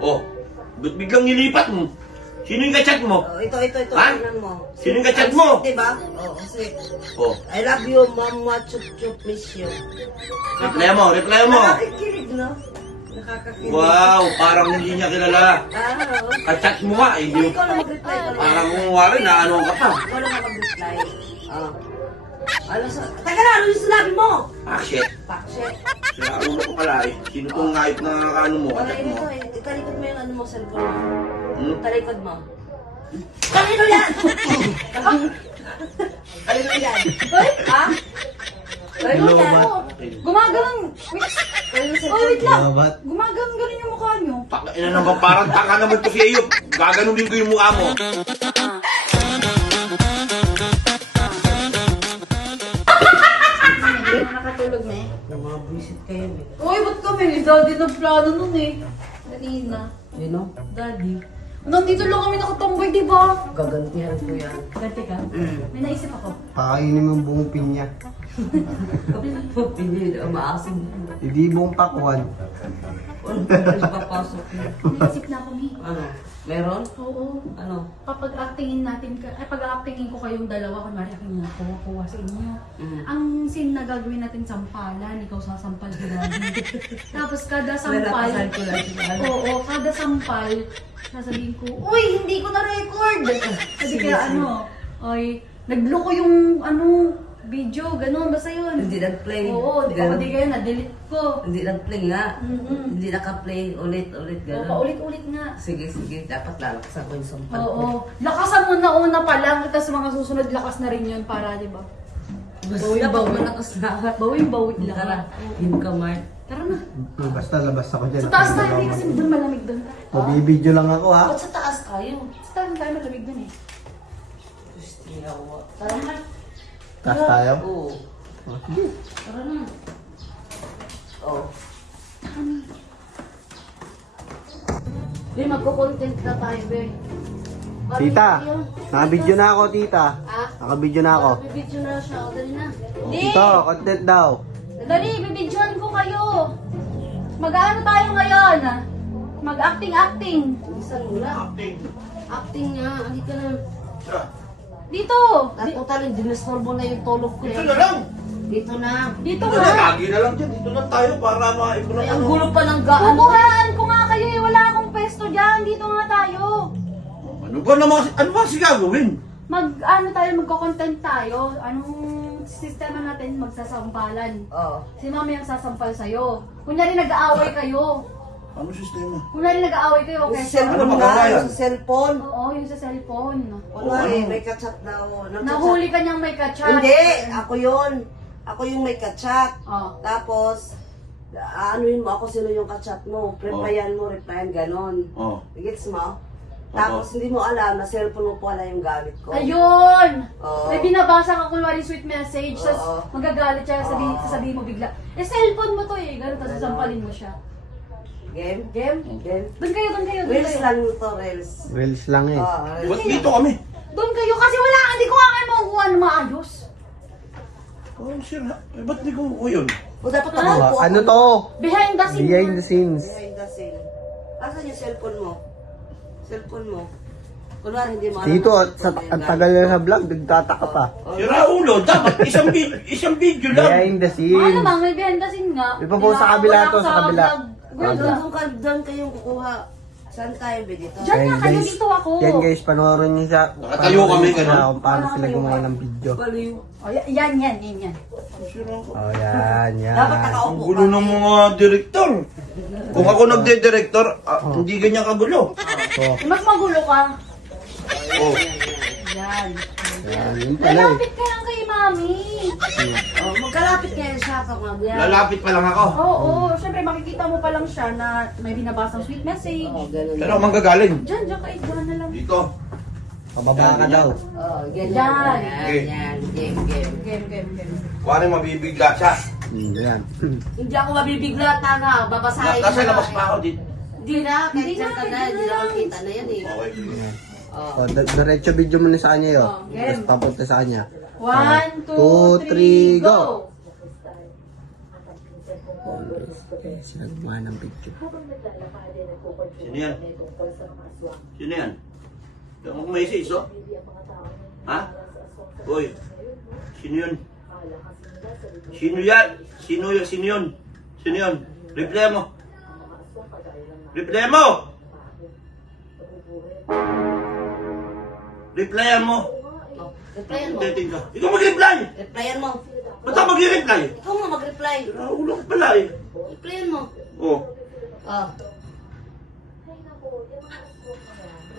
Oh, ba't biglang nilipat mo? Sino yung kachat mo? Oh, ito. Ha? Tingnan mo. Sino yung kachat mo? Diba? Oo, sweet. Oh, I love you, mama. Chup, chup, miss you. reply mo. Nakakakilig, no? Nakakakilig. Wow, parang hindi niya kilala. Oo. Kachat mo nga, eh. Di, Ikaw lang mag-reply. parang kung wari, naano ka pa. Ikaw lang mag-reply. Oh. Ano sa... Teka na, ano yung sinabi mo? Ah, shit. Pakshit. Sinaulo ko pala eh. Sino tong ngayip na ano mo, Wala kachat yun mo? ito eh. Italikod mo yung ano mo, cellphone mo. Hmm? Talikod mo. Kanino yan? Kanino yan? Hoy, ha? Kanino yan? Gumagalang. Kanino sa Oh, wait lang. Babat. Gumagalang ganun yung mukha nyo. Ina naman, parang tanga naman to si Ayop. Gaganunin ko yung mukha mo. Nakatulog na eh. Namabuisit kayo eh. Uy, ba't kami? Daddy na plano nun eh. Kanina. You know? Daddy. Nandito lang kami nakatambay, di ba? Gagantihan ko yan. Ganti ka? May naisip ako. Pakainin mo yung buong pinya. Pinili, maasim. Hindi buong pakwan. Ano ba papasok mo? May naisip na ako, Mi. Ano? Meron? Oo. Ano? Kapag actingin natin, pag-actingin ko kayong dalawa, kunwari aking nakuha sa inyo. Ang scene na gagawin natin sampalan, ikaw sasampal si Daddy. Tapos kada sampal, Nalakasan ko lang si Daddy. oo, kada sampal, sasabihin ko, uy, hindi ko na-record! Kasi kaya ano, ay, nagloko yung video, ganun, basta yun. Hindi nag-play. Oo, Ganun. di kayo, na-delete ko. Hindi nag-play nga. Mm-mm. Hindi naka-play ulit Oo, gano'n. paulit-ulit nga. Sige. Dapat lalakasan ko yung sampal ko. Oo. Lakasan mo na una pa lang, tapos mga susunod lakas na rin yun para, di ba? Dapat malakas na. Bawi-bawi lang. Tara, yun ka, Mark. Tara na. Basta labas ako dyan. Sa taas tayo, kasi doon malamig doon. Mabibidyo lang ako ha. Ba't sa taas tayo? Sa taas tayo malamig doon eh. Kristiyawa. Tara na. Taas tayo. Oo. Sige. Tara na. Oo. Be, magko-content na tayo, be. Tita, nakabidyo na ako tita. Ha? Nakabidyo na ako. Bibidyo na siya. O, dali na. Ito, content daw. Dali, bibidyoan ko kayo. Mag-ano tayo ngayon? Mag-acting-acting. Bilisan mo na. Acting nga. Halika na. Dito. Total, dinestorbo na yung tulog ko. Ito na lang. Dito na. Dito Ito na, nga. lagi na lang dyan. Dito lang tayo para maipunan Ay, ang gulo pa ng gaan. Pupuhaan ko nga kayo eh. Wala akong pwesto dyan. Dito nga tayo. Ano ba si gagawin? Magko-content tayo. Anong sistema natin magsasampalan? Oo. Si mami ang sasampal sa'yo. Kunyari nag-aaway kayo. Ano sistema? Kunyari nag-aaway kayo. Yung Okay, sa cellphone Ano na. magawa yan? Yung sa cellphone. Oo, yung sa cellphone. Kunwari, ano? may kachat daw. Nahuli ka niyang may kachat. Hindi, ako yun. Ako yung may kachat. Oh. Tapos, anuin mo ako sino yung kachat mo. Replyan mo, replyan, ganon. Oh. Gets mo? Tapos hindi mo alam na cellphone mo pala yung gamit ko. Ayun! Oo. May binabasa ka kunwari sweet message, Oo. tapos magagalit siya, sasabihin mo bigla, cellphone mo to eh, gano'n, tapos sasampalin mo siya. Game? Game? Game? Doon kayo, doon kayo, doon Reels kayo. lang to, reels. Reels lang eh. Oo, reels. Ba't dito kami? Doon kayo, kasi wala, hindi ko nga kayo makukuha ng maayos. Oh, sira. Eh, ba't di ko yun? O dapat Ah? ako Ano to? Behind the scene. Behind the scenes. Behind the scene. Asan yung cellphone mo? Cellphone mo. Kunwari hindi mo alam. Dito, na cellphone sa, mo yung ang gamit tagal ko. na sa vlog, nagtataka pa. Sira ulo. Dapat isang video lang. Behind the Ano scenes. bang, may behind the scene nga. Iba po sa kabila Wala to, ako sa kabila. vlog. Doon kayong kukuha. Saan tayo ba dito? Diyan nga Ayan, kayo, guys. dito ako. Yan guys, panoorin niyo siya. Nakatayo kami, ganun. Kung paano sila gumawa ng video. Baliw. Oh, yan. Sira ko. Oh, yan, yan. Dapat Ang nakaupo gulo ng mga direktor. Kung ako nagde-director, hindi ganyan kagulo. Oh, Mas magulo ka. Oh. Yan. yan, yun pala eh. Lalapit ka lang kay mami. Oh, magkalapit kayo siya sa mga. Lalapit pa lang ako. Oo, syempre makikita mo pa lang siya na may binabasang sweet message. Oh, ganun. Pero manggagaling. Diyan ka, dyan na lang. Dito. Pababa ka daw. Oh, ganyan. Yan. Yan. Game. Game. Kuwari mabibigla siya. Yan. Hindi ako mabibigla, tanga. Babasahin Nasa na. labas pa ako dito. Hindi na, kahit Hindi dyan na, ka na. kahit Hindi dyan na na makita na yan eh. Okay. Oh. Oh, diretso video mo na sa kanya yun. Oh, game. Tapos papunta sa kanya. 1, 2, 3, go! Sinagwa ng picture. Sino yan? Sino yan? Yung mag-message, oh? Ha? Uy, sino yun? Sino yan? Sino yun? Sino yun? Sino yun? Reply mo. Reply mo! Replyan mo. Oh, replyan mo. Dating ka. Ikaw mag-reply! Replyan mo. Ba't ako mag-reply? Ikaw nga mag-reply. Ulo ko pala eh. Replyan mo. Oh, Oh.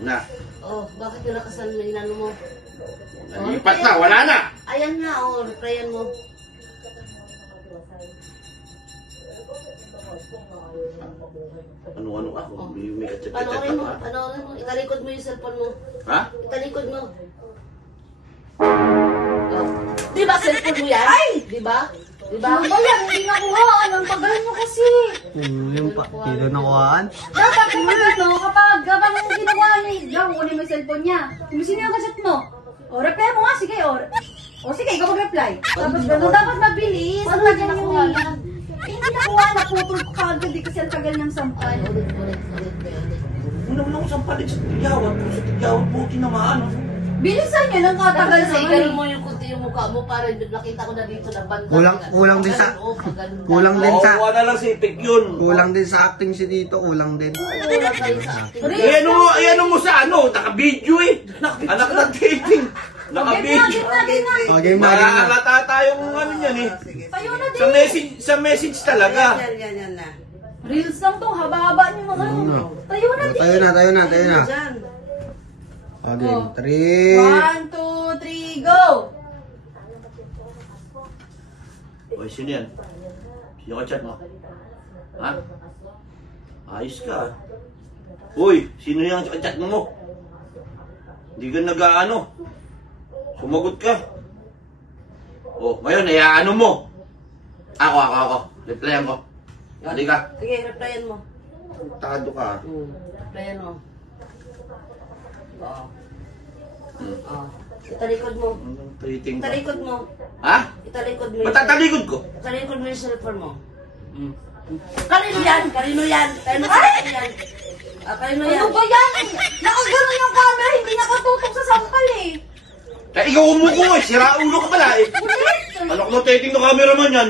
na. Oh, bakit yung nakasan na inano mo? Nalipat na, wala na. Ayan nga, oh, replyan mo. Ano ako? May kachat-kachat Panoorin mo, ka. panoorin mo. Italikod mo yung cellphone mo. Ha? Italikod mo. Oh. Di ba cellphone mo yan? Ay! Di ba? Di ba? Ano ba yan? Hindi nakuha. Anong tagal mo kasi? Yung pa, dito nakuhaan. Dapat kapag kapag ginawa niya, ikaw, kunin mo yung cellphone niya. Kung sino yung chat mo? O, reply mo nga, sige, o sige, ikaw mag-reply. Tapos gano'n, dapat mabilis. Ang tagal nakuha lang. Hindi nakuha, naputol ko kagad, kasi ang tagal ng sampal. Una ko sampalit sa tigyawat. Sa tigyawat, buti naman. Bilisan niyo ng katagal Kasi naman ganun eh. mo yung kunti yung mukha mo para nakita ko na dito na banda. Kulang din sa- Oh, ganun. kulang din Oo, sa- wala lang si Ipik yun. Kulang din sa acting si Dito, kulang din. Kulang kayo sa akin. Ayan mo sa ano, naka-video eh. Anak ng dating. Naka-video. Game na, game na. O, game na, game na. Maaalata tayong ano yan eh. Sige. Tayo na Sa din. message talaga. Yan na. Reels lang to, haba-haba niyo mga ano. Tayo na din. Tayo na. Diyan. O, game. 3. 1, 2, 3, go! Oy, sino yan? Sino ka chat mo? Ha? Ayos ka. Uy, sino yung chat mo? Hindi ka nag-ano. Sumagot ka. Oh, ngayon, ano mo? Ako. Replyan ko. Dali ka. Sige, replyan mo. Tado ka. Replyan mo. Oo. Hmm. Oh. Italikod mo. Treating ka. Italikod mo. Ha? Italikod mo. Matatalikod ko. Italikod mo yung cellphone mo. Hmm. Kanino yan? Kanino yan? Kanino yan? Kanino yan? Ano ba yan? Nakagano'n yung camera, hindi nakatutok sa sampal eh. Kaya ikaw umuko eh. Sira ulo ka pala eh. Ano ko tating na cameraman yan?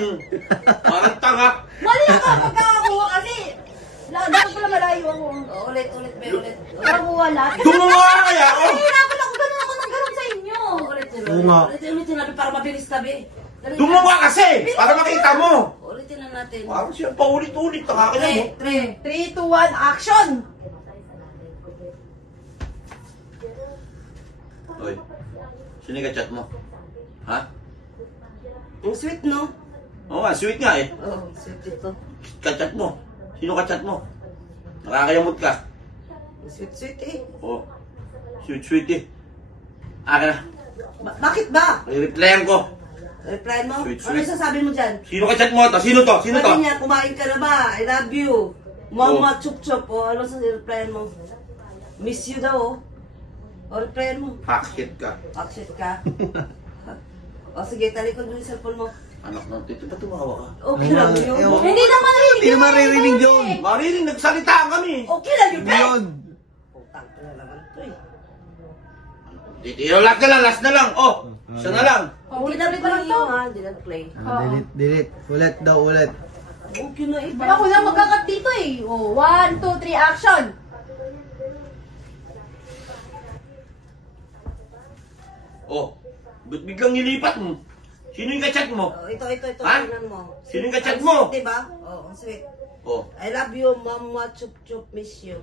Parang tanga. Mali ako pagkakakuha kasi. Dapat pala malayo ako. Oh, ulit, be, ulit. Pagkakuha lahat. Gumawa kaya ako. Nahihirapan ako ng ganun sa inyo. Ulitin, Oo nga. ulitin natin para mabilis tabi. Gumawa kasi. Para makita mo. Ulitin na natin. Parang siya paulit-ulit. Nakakaya mo. 3, 2, 1, action! Oy. Sino yung chat mo? Ha? Ang sweet, no? Oo nga, sweet nga eh. Oh, sweet ito. Kachat mo. Sino kachat mo? Nakakayamot ka. Ang sweet eh. Oh. Sweet eh. Akin na. Bakit ba? I-replyan ko. Reply mo? Sweet, Ano sweet. yung sasabi mo dyan? Sino kachat mo to? Sino to? Sino to? Sabi niya, kumain ka na ba? I love you. Mama, chup-chup. O, ano sa reply mo? Miss you daw, oh. O, reply mo. Pakit ka. Action ka. O, sige, talikod mo yung cellphone mo. Anak ng tito, ba't tumawa ka? Okay lang yun. Ewan. Hindi naman marinig Hindi naman ririnig yun. Marinig, nagsalitaan kami. Okay lang yun, Hindi pre. yun. Putang ko na naman to eh. Tito, last na lang. Oh, isa na lang. Hindi na play yun, ha? Hindi na play. Delete. Ulit daw, ulit. Okay na eh. Ako na magkakat dito eh. Oh, 1, 2, 3, action! Oh, ba't biglang nilipat mo? Sino yung kachat mo? Oh, ito. Ha? Tingnan mo. Sino yung kachat Ang mo? sweet, diba? Oh, ang sweet. Oh, I love you, mama, chup-chup, miss you.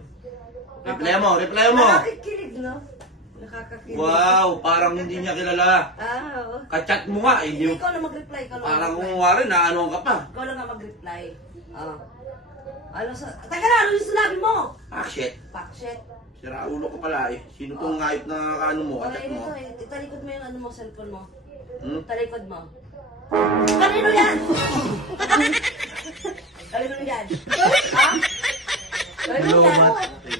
reply mo. Nakakakilig, no? Nakakakilig. Wow, parang hindi niya kilala. Oo. Kachat mo nga, Hindi, hindi ikaw na mag-reply. Ikaw na parang mag-reply. kumawari na ano ka pa. Ikaw lang nga mag-reply. Ano sa... Teka na, ano yung sinabi mo? Ah, shit. Pakshit. Sira ulo ko pala eh. Sino tong ngayip na ano mo, kachat Okay, mo? ito, italikod mo yung ano mo, cellphone mo. Hmm? Talikod mo. Kanino yan? Kanino yan? Ha? Kanino yan?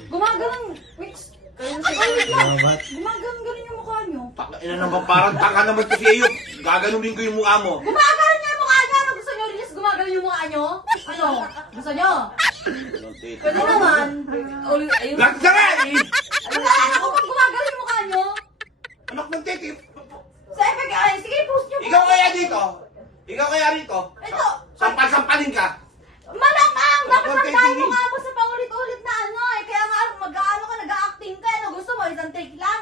Gumaganon. Wait. Kanino Ay, wait yan? lang. Babat. Gumaganon yung mukha nyo. Ina naman, parang tanga naman to si Eyop. Gaganunin ko yung mukha mo. Gumaganon niya yung mukha niya. Ano gusto nyo rin gumaganon yung mukha nyo? Ay, Ano? Gusto nyo? Walang titig. Pwede naman. Ayun. Bakit ka nga eh? Wala, ako pag gumagalaw yung mukha nyo. Anak ng titig. Sa efek, ay, sige, post nyo. Ikaw kaya dito? Ikaw kaya rito? Ito. Sampal-sampalin ka? Malamang! Dapat Ako, tandaan mo titingin. nga mo sa paulit-ulit na ano eh. Kaya nga mag-ano ka, nag-acting ka. Ano gusto mo? Isang take lang?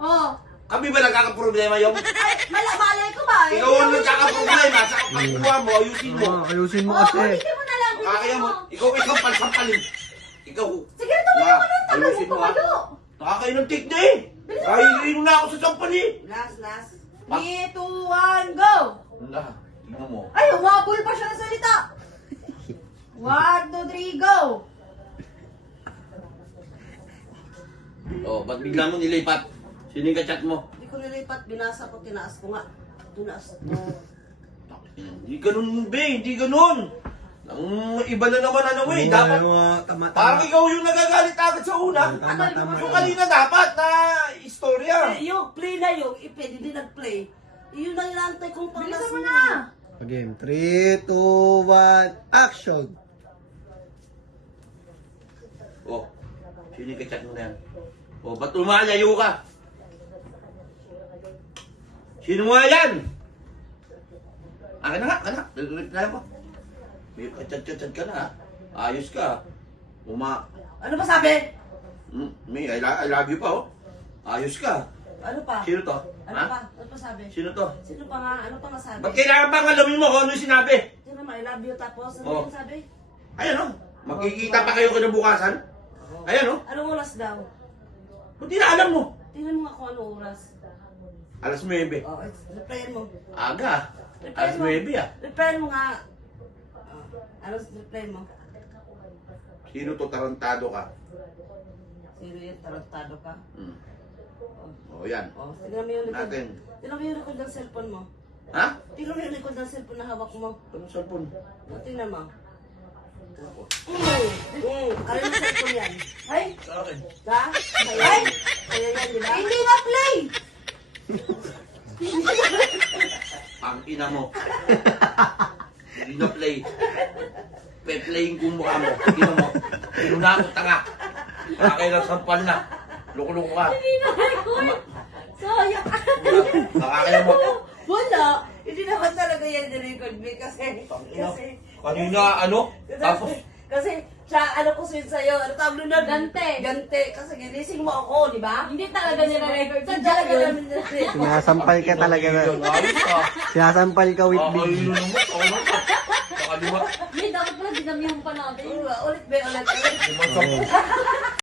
Oh. Kami ba nagkakaproblema yung? Ay, malay ko ba? Ikaw ang nagkakaproblema sa pagkuha mo, ayusin mo. Ayusin mo Oh, kasi. ulitin mo na lang. Kaya mo, ikaw sampal-sampalin. Ikaw. Sige, tumayo ka nun. Tagal mo Ayusin mo, ha? tumayo. Nakakain ng tig na eh. Kahihilin mo na ako sa sampal eh. Last. 3, 2, 1, go! Wala, tingnan mo. Ay, humabol pa siya ng salita. 1, 2, 3, go! Oh, ba't bigla mo nilipat? Sino yung kachat mo? Hindi ko nilipat, binasa ko, tinaas ko nga. Tunaas. Hindi ganun, be. Hindi ganun. Ang iba na naman ano eh. Dapat, parang ikaw yung nagagalit agad sa una. Tama. Yung kanina dapat na istorya. Yung play na yung, pwede din nag-play. Yun ang inaantay kong Bilisan panglas mo mo. na. Game. 3, 2, 1, action! Oh, sino yung kachat mo na yan? Oh, ba't lumalayo ka? Sino nga yan? Akin na nga, anak. Reply mo. May kachat-kachat ka na ha. Ayos ka. Ano pa sabi? May I love you pa oh. Ayos ka. Ano pa? Sino to? Ano Ha? pa? Ano pa sabi? Sino to? Sino pa nga? Ano pa nasabi? Ba't kailangan bang alamin mo kung ano yung sinabi? Sino naman, I love you tapos? Ano Oh. yung sabi? Ayan oh. Magkikita pa kayo kinabukasan. Ayan oh. Anong oras daw? Buti na alam mo. Tingnan mo nga kung anong oras. Alas 9. Oh, replyan mo. Aga. Alas Replyan mo. 9 ah. Replyan mo nga. Oh, ano replyan mo? Sino to tarantado ka? Sino yung tarantado ka? Oh, yan. Oh, tingnan mo yung likod. Natin. Tingnan mo yung likod ng cellphone mo. Ha? Tingnan mo yung likod ng cellphone na hawak mo. Anong cellphone? Oh, tingnan mo. Ano yung cellphone yan? Ay, Sa akin. Ha? Kaya yan, di ba? hindi na play! Ang ina mo. Hindi na play. Pe-playing ko mukha mo. Tingnan mo. Pinuna ako tanga. Nakakailang sampal na. Loko-loko ka. Hindi na record. Sayang. Nakakailang mo. Wala. Hindi naman talaga yan ni-record me kasi Kanina ano? Tapos, kasi siya, ano ko sa'yo, ano tawag nun na? Gante. Gante. Kasi ginising mo ako, di ba? Hindi talaga nila-record. Hindi Sadya talaga yun. namin na-record. Sinasampal ka talaga na. ayos ka. Sinasampal ka with big. Kakailan mo. Kakalimat. Hindi, dapat pala dinamihan pa natin. Ulit ba, ulit. Limang sampu.